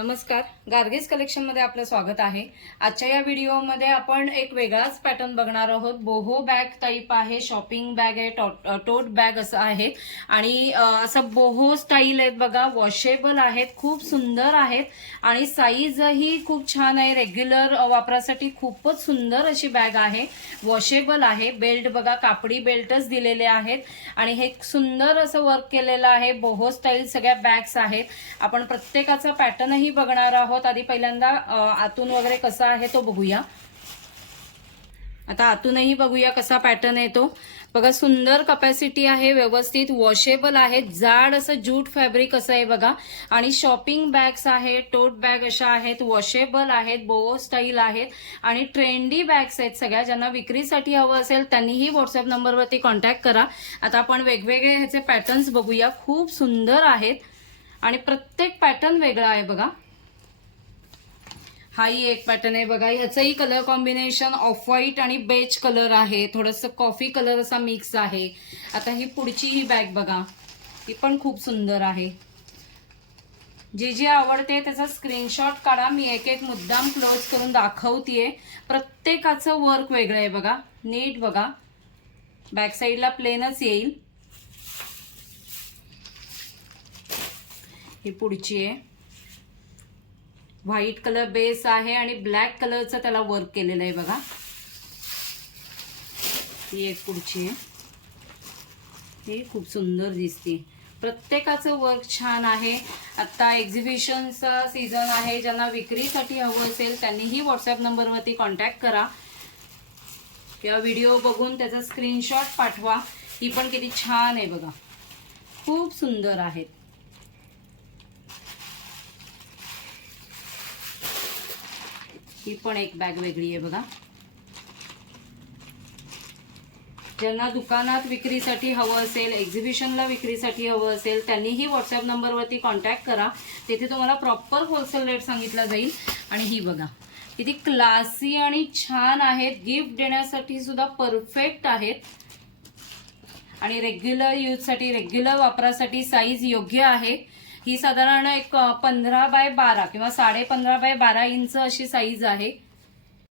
नमस्कार, गार्गीज कलेक्शन मध्ये आपलं स्वागत आहे। आजच्या या व्हिडिओमध्ये आपण एक वेगळाच पॅटर्न बघणार आहोत। बोहो बॅग टाइप आहे, शॉपिंग बॅग आहे, टोट बॅग असं आहे आणि असं बोहो स्टाईल आहेत बघा, वॉशेबल आहेत, खूप सुंदर आहेत आणि साईजही खूप छान आहे। रेग्युलर वापरासाठी खूपच सुंदर अशी बॅग आहे, वॉशेबल आहे। बेल्ट बघा, कापडी बेल्टच दिलेले आहेत आणि हे सुंदर असं वर्क केलेलं आहे। बोहो स्टाईल सगळ्या बॅग्स आहेत। आपण प्रत्येकाचा पॅटर्न ही बघणार आहोत। आधी पहिल्यांदा आतून वगैरे कसा आहे तो बघूया। आता आतूनही बघूया कसा पॅटर्न आहे तो बघा। सुंदर कपॅसिटी आहे, व्यवस्थित वॉशेबल आहे, जाड असं जूट फॅब्रिक असं आहे बघा आणि शॉपिंग बॅग्स आहेत, टोट बॅग अशा आहेत, वॉशेबल आहेत, बोहो स्टाईल आहेत आणि ट्रेंडी बॅग्स आहेत सगळ्या। ज्यांना विक्रीसाठी हवं असेल त्यांनीही व्हॉट्सअप नंबरवरती कॉन्टॅक्ट करा। आता आपण वेगवेगळे ह्याचे पॅटर्न्स बघूया, खूप सुंदर आहेत आणि प्रत्येक पॅटर्न वेगळा आहे बघा। हाही एक पॅटर्न आहे बघा, ह्याचंही कलर कॉम्बिनेशन ऑफ व्हाईट आणि बेज कलर आहे, थोडंसं कॉफी कलर असा मिक्स आहे। आता ही पुढची ही बॅग बघा, ही पण खूप सुंदर आहे। जे जे आवडते त्याचा स्क्रीनशॉट काढा, मी एक एक मुद्दाम क्लोज करून दाखवतेय। प्रत्येकाचं वर्क वेगळं आहे बघा, नीट बघा। बॅक साईडला प्लेनच येईल। ही पुढची आहे, व्हाईट कलर बेस आहे आणि ब्लॅक कलरचं त्याला वर्क केलेलं आहे बघा। ही एक पुढची आहे, ही खूप सुंदर दिसते। प्रत्येकाचं वर्क छान आहे। आता एक्झिबिशनचा सीझन आहे, ज्यांना विक्रीसाठी हवं असेल त्यांनीही व्हॉट्सअप नंबरवरती कॉन्टॅक्ट करा किंवा व्हिडिओ बघून त्याचा स्क्रीनशॉट पाठवा। ही पण किती छान आहे बघा, खूप सुंदर आहेत। ही पण एक बॅग वेगळी आहे बघा। ज्यांना दुकानात विक्रीसाठी हवं असेल, एक्झिबिशनला विक्रीसाठी हवं असेल त्यांनीही व्हॉट्सअप नंबरवरती कॉन्टॅक्ट करा, तिथे तुम्हाला प्रॉपर होलसेल रेट सांगितला जाईल। आणि ही बघा किती क्लासी आणि छान आहेत, गिफ्ट देण्यासाठी सुद्धा परफेक्ट आहेत आणि रेग्युलर यूजसाठी, रेग्युलर वापरासाठी साईज योग्य आहे। ही साधारण एक 15 बाय 12 किंवा 15.5 बाय 12 इंच अशी साईज आहे।